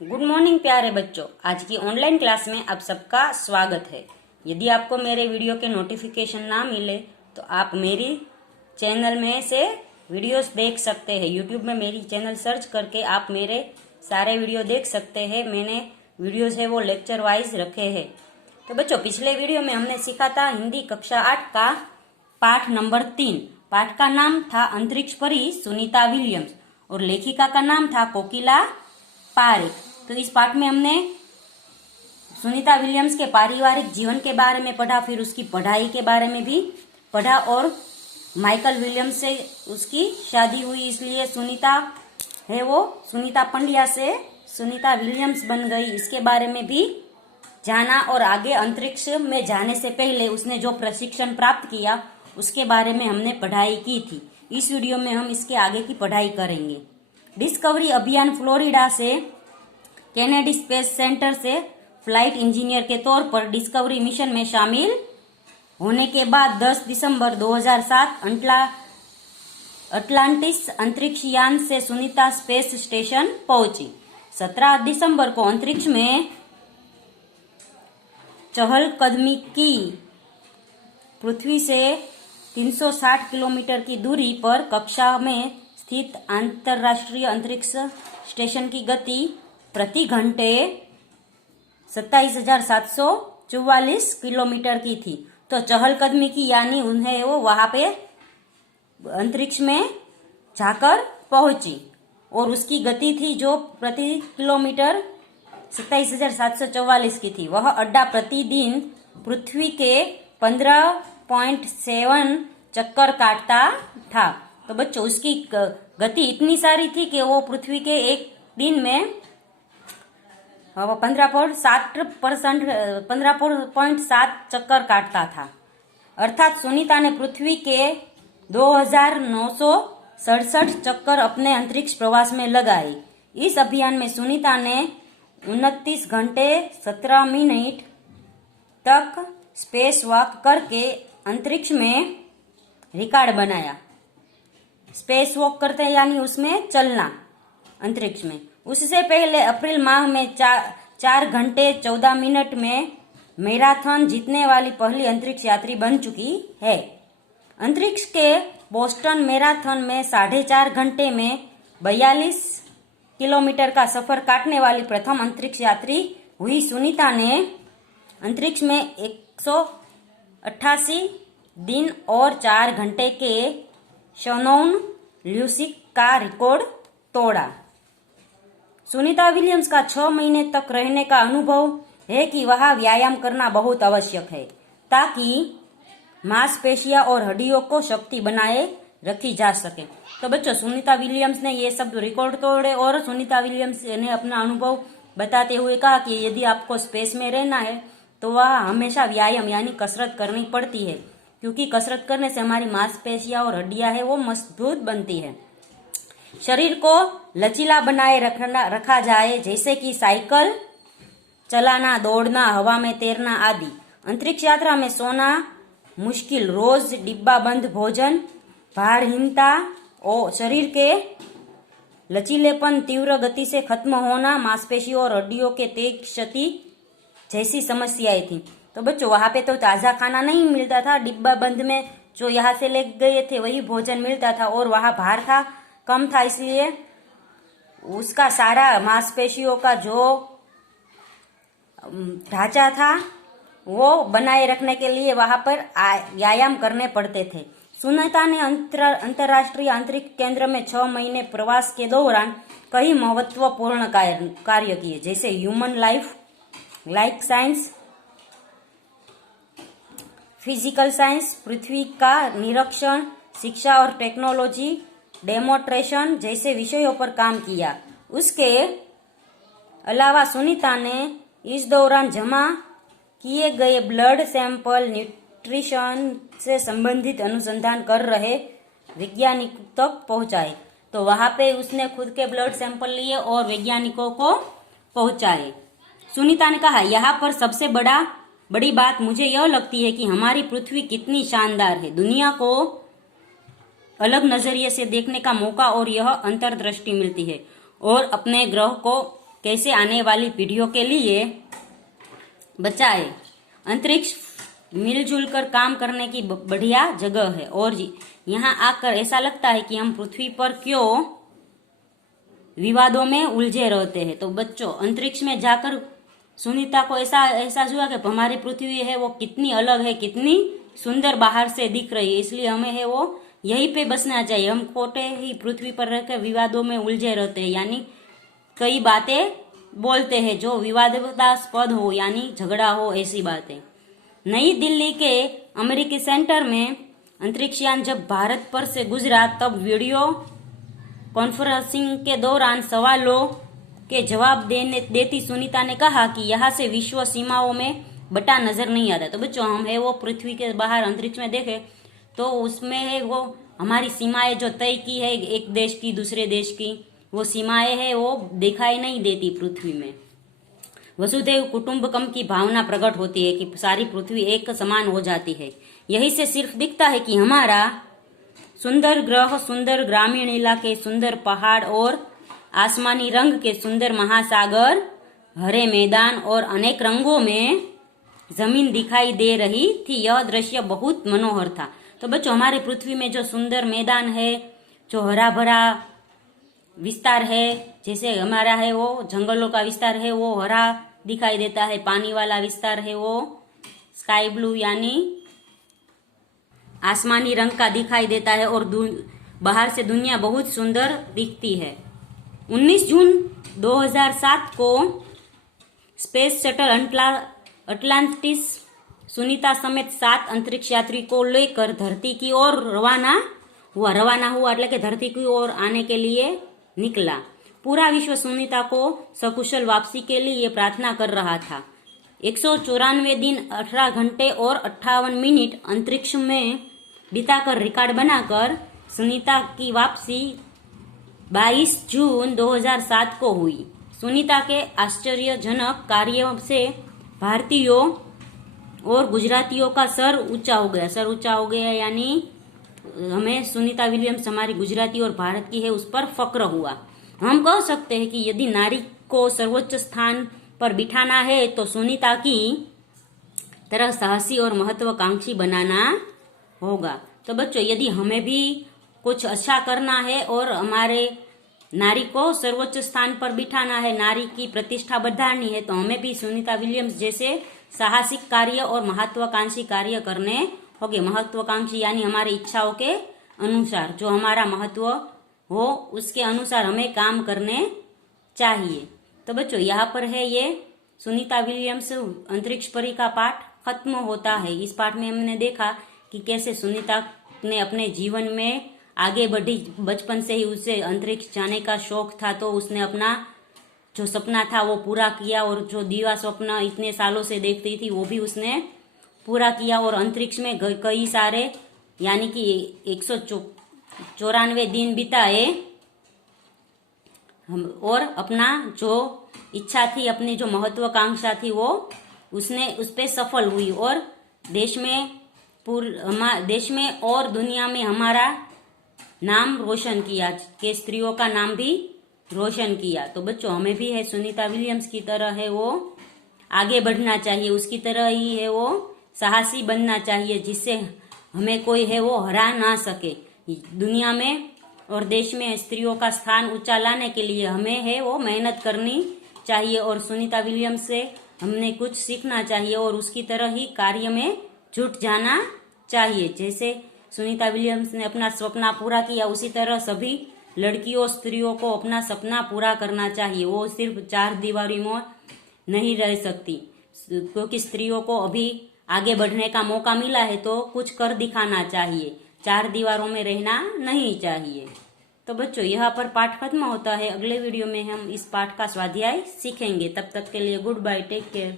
Good morning प्यारे बच्चों। आज की ऑनलाइन क्लास में आप सबका स्वागत है। यदि आपको मेरे वीडियो के नोटिफिकेशन ना मिले तो आप मेरी चैनल में से वीडियोस देख सकते हैं। यूट्यूब में मेरी चैनल सर्च करके आप मेरे सारे वीडियो देख सकते हैं। मैंने वीडियोस है वो लेक्चर वाइज रखे हैं। तो बच्चों, पिछले वीडियो में हमने सीखा था हिंदी कक्षा 8 का पाठ नंबर 3। पाठ का नाम था अंतरिक्ष परी सुनीता विलियम्स और लेखिका का नाम था कोकिला पारिक। तो इस पाठ में हमने सुनीता विलियम्स के पारिवारिक जीवन के बारे में पढ़ा, फिर उसकी पढ़ाई के बारे में भी पढ़ा और माइकल विलियम्स से उसकी शादी हुई, इसलिए सुनीता है वो सुनीता पंड्या से सुनीता विलियम्स बन गई, इसके बारे में भी जाना। और आगे अंतरिक्ष में जाने से पहले उसने जो प्रशिक्षण प्राप्त किया उसके बारे में हमने पढ़ाई की थी। इस वीडियो में हम इसके आगे की पढ़ाई करेंगे। डिस्कवरी अभियान फ्लोरिडा से केनेडी स्पेस सेंटर से फ्लाइट इंजीनियर के तौर पर डिस्कवरी मिशन में शामिल होने के बाद 10 दिसंबर 2007 अटलांटिस अंतरिक्ष यान से सुनीता स्पेस स्टेशन पहुंची। 17 दिसंबर को अंतरिक्ष में चहलकदमी की। पृथ्वी से 360 किलोमीटर की दूरी पर कक्षा में स्थित अंतरराष्ट्रीय अंतरिक्ष स्टेशन की गति प्रति घंटे 27,744 किलोमीटर की थी। तो चहलकदमी की यानी उन्हें वो वहां पे अंतरिक्ष में जाकर पहुंची और उसकी गति थी जो प्रति किलोमीटर 27,744 की थी। वह अड्डा प्रतिदिन पृथ्वी के 15.7 चक्कर काटता था। तो बच्चों, उसकी गति इतनी सारी थी कि वो पृथ्वी के एक दिन में 15.7 चक्कर काटता था। अर्थात सुनीता ने पृथ्वी के 2,967 चक्कर अपने अंतरिक्ष प्रवास में लगाए। इस अभियान में सुनीता ने 29 घंटे 17 मिनट तक स्पेस वॉक करके अंतरिक्ष में रिकॉर्ड बनाया। स्पेस वॉक करते हैं यानी उसमें चलना अंतरिक्ष में। उससे पहले अप्रैल माह में 4 घंटे 14 मिनट में मैराथन जीतने वाली पहली अंतरिक्ष यात्री बन चुकी है। अंतरिक्ष के बोस्टन मैराथन में 4.5 घंटे में 42 किलोमीटर का सफर काटने वाली प्रथम अंतरिक्ष यात्री हुई। सुनीता ने अंतरिक्ष में 188 दिन और 4 घंटे के शनोन ल्यूसिक का रिकॉर्ड तोड़ा। सुनीता विलियम्स का 6 महीने तक रहने का अनुभव है कि वह व्यायाम करना बहुत आवश्यक है ताकि मांसपेशियां और हड्डियों को शक्ति बनाए रखी जा सके। तो बच्चों, सुनीता विलियम्स ने ये सब रिकॉर्ड तोड़े और सुनीता विलियम्स ने अपना अनुभव बताते हुए कहा कि यदि आपको स्पेस में रहना है तो वह हमेशा व्यायाम यानी कसरत करनी पड़ती है, क्योंकि कसरत करने से हमारी मांसपेशियां और हड्डियां है वो मजबूत बनती है। शरीर को लचीला बनाए रखा जाए, जैसे कि साइकिल चलाना, दौड़ना, हवा में तैरना आदि। अंतरिक्ष यात्रा में सोना मुश्किल, रोज डिब्बा बंद भोजन, भारहीनता और शरीर के लचीलेपन, तीव्र गति से खत्म होना, मांसपेशियों और हड्डियों के तेज क्षति जैसी समस्याएं थी। तो बच्चों, वहां पे तो ताजा खाना नहीं मिलता था। डिब्बा बंद में जो यहाँ से ले गए थे वही भोजन मिलता था और वहां भार था कम था, इसलिए उसका सारा मांसपेशियों का जो ढांचा था वो बनाए रखने के लिए वहां पर व्यायाम करने पड़ते थे। सुनीता ने अंतरराष्ट्रीय अंतरिक्ष केंद्र में 6 महीने प्रवास के दौरान कई महत्वपूर्ण कार्य किए, जैसे human life science, physical science, पृथ्वी का निरीक्षण, शिक्षा और टेक्नोलॉजी डेमोन्स्ट्रेशन जैसे विषयों पर काम किया। उसके अलावा सुनीता ने इस दौरान जमा किए गए ब्लड सैंपल न्यूट्रिशन से संबंधित अनुसंधान कर रहे वैज्ञानिकों तक पहुंचाए। तो वहां पे उसने खुद के ब्लड सैंपल लिए और वैज्ञानिकों को पहुंचाए। सुनीता ने कहा, यहाँ पर सबसे बड़ी बात मुझे यह लगती है कि हमारी पृथ्वी कितनी शानदार है। दुनिया को अलग नजरिए से देखने का मौका और यह अंतर्दृष्टि मिलती है और अपने ग्रह को कैसे आने वाली पीढ़ियों के लिए बचाए। अंतरिक्ष मिलजुल कर काम करने की बढ़िया जगह है और यहाँ आकर ऐसा लगता है कि हम पृथ्वी पर क्यों विवादों में उलझे रहते हैं। तो बच्चों, अंतरिक्ष में जाकर सुनीता को ऐसा एहसास हुआ कि हमारी पृथ्वी है वो कितनी अलग है, कितनी सुंदर बाहर से दिख रही है, इसलिए हमें है वो यहीं पे बसना चाहिए। हम खोटे ही पृथ्वी पर रहकर विवादों में उलझे रहते हैं, यानी कई बातें बोलते हैं जो विवादास्पद हो, यानी झगड़ा हो, ऐसी बातें। नई दिल्ली के अमेरिकी सेंटर में अंतरिक्षयान जब भारत पर से गुजरा तब वीडियो कॉन्फ्रेंसिंग के दौरान सवालों के जवाब देती सुनीता ने कहा कि यहाँ से विश्व सीमाओं में बटा नजर नहीं आता। तो बच्चों, हम है वो पृथ्वी के बाहर अंतरिक्ष में देखें तो उसमें है वो हमारी सीमाएं जो तय की है एक देश की दूसरे देश की, वो सीमाएं है वो दिखाई नहीं देती पृथ्वी में। वसुधैव कुटुंबकम की भावना प्रकट होती है कि सारी पृथ्वी एक समान हो जाती है। यही से सिर्फ दिखता है कि हमारा सुंदर ग्रह, सुंदर ग्रामीण इलाके, सुंदर पहाड़ और आसमानी रंग के सुंदर महासागर, हरे मैदान और अनेक रंगों में जमीन दिखाई दे रही थी। यह दृश्य बहुत मनोहर था। तो बच्चों, हमारे पृथ्वी में जो सुंदर मैदान है, जो हरा भरा विस्तार है, जैसे हमारा है वो जंगलों का विस्तार है वो हरा दिखाई देता है, पानी वाला विस्तार है वो स्काई ब्लू यानी आसमानी रंग का दिखाई देता है और बाहर से दुनिया बहुत सुंदर दिखती है। 19 जून 2007 को स्पेस शटल अटलांटिस सुनीता समेत 7 अंतरिक्ष यात्री को लेकर धरती की ओर रवाना हुआ એટલે કે धरती की ओर आने के लिए निकला। पूरा विश्व सुनीता को सकुशल वापसी के लिए प्रार्थना कर रहा था। 194 दिन 18 घंटे और 58 मिनट अंतरिक्ष में बिताकर रिकॉर्ड बनाकर सुनीता की वापसी 22 जून 2007 को हुई। सुनीता के आश्चर्यजनक कार्य से भारतीयों और गुजरातियों का सर ऊंचा हो गया यानी हमें सुनीता विलियम्स हमारी गुजराती और भारत की है उस पर फक्र हुआ। हम कह सकते हैं कि यदि नारी को सर्वोच्च स्थान पर बिठाना है तो सुनीता की तरह साहसी और महत्वाकांक्षी बनाना होगा। तो बच्चों, यदि हमें भी कुछ अच्छा करना है और हमारे नारी को सर्वोच्च स्थान पर बिठाना है, नारी की प्रतिष्ठा बढ़ानी है, तो हमें भी सुनीता विलियम्स जैसे साहसिक कार्य और महत्वाकांक्षी कार्य करने होंगे। महत्वाकांक्षी यानी हमारी इच्छाओं के अनुसार, जो हमारा महत्व हो उसके अनुसार हमें काम करने चाहिए। तो बच्चों, यहाँ पर है ये सुनीता विलियम्स अंतरिक्ष परी का पाठ खत्म होता है। इस पाठ में हमने देखा कि कैसे सुनीता ने अपने जीवन में आगे बढ़ी। बचपन से ही उसे अंतरिक्ष जाने का शौक था, तो उसने अपना जो सपना था वो पूरा किया और जो दिवा स्वप्न इतने सालों से देखती थी वो भी उसने पूरा किया और अंतरिक्ष में कई सारे यानी कि 194 दिन बिताए और अपना जो इच्छा थी, अपनी जो महत्वाकांक्षा थी वो उसने उस पे सफल हुई और देश में और दुनिया में हमारा नाम रोशन किया, के स्त्रियों का नाम भी रोशन किया। तो बच्चों, हमें भी है सुनीता विलियम्स की तरह है वो आगे बढ़ना चाहिए, उसकी तरह ही है वो साहसी बनना चाहिए, जिससे हमें कोई है वो हरा ना सके। दुनिया में और देश में स्त्रियों का स्थान ऊंचा लाने के लिए हमें है वो मेहनत करनी चाहिए और सुनीता विलियम्स से हमने कुछ सीखना चाहिए और उसकी तरह ही कार्य में जुट जाना चाहिए। जैसे सुनीता विलियम्स ने अपना सपना पूरा किया, उसी तरह सभी लड़कियों स्त्रियों को अपना सपना पूरा करना चाहिए। वो सिर्फ 4 दीवारों में नहीं रह सकती, क्योंकि स्त्रियों को अभी आगे बढ़ने का मौका मिला है तो कुछ कर दिखाना चाहिए, 4 दीवारों में रहना नहीं चाहिए। तो बच्चों, यहाँ पर पाठ खत्म होता है। अगले वीडियो में हम इस पाठ का स्वाध्याय सीखेंगे। तब तक के लिए गुड बाय, टेक केयर।